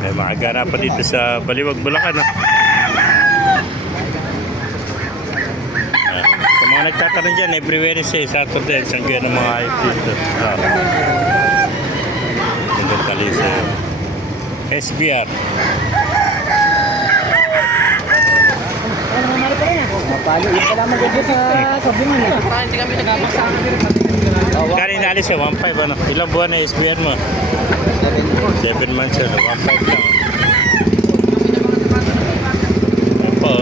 May mga gana pa dito sa Baliwag, Bulacan. No? Ah, Sa mga nagtatanong dyan, every Wednesday, Saturday, sangga ng mga ayop dito. Ah. Gandang talisa. SBR. Mapalo, yun pala maganda sa sabi mo niya. Hindi kami nagkakasama. Naalis eh, 1.5 ano? Ilang buwan na SBR mo? 7 months ano, 1.5 lang. Ano po?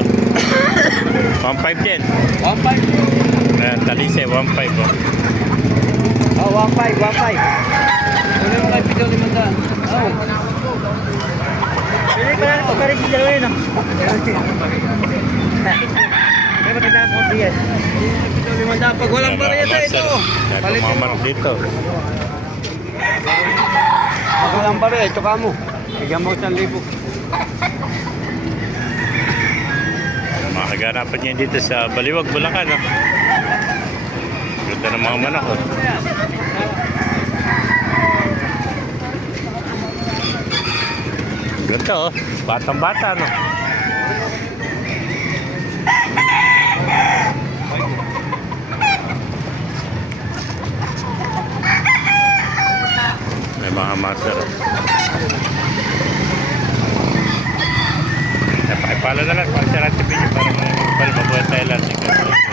1.5 din. 1.5. Uh, talise, 1.5 oh. Oh, 1.5, 1.5. Ano yung video ni Manda? Oh. Pili pa lang pero si dalawa yun, ah. May maganda ang konti yan. Manda, pag walang bariyata ito. Palit dito. Pag walang bariyata, ito ka mo. Bigyan mo isang libo. Mga kaganapan niya dito sa Baliwag, Bulacan. Oh. Ganda ng mga manok. Oh. Ganda oh. Batang-bata no. Mga master. Napakipala na lang. Pag sa video para may magpal, mabuhay tayo lahat.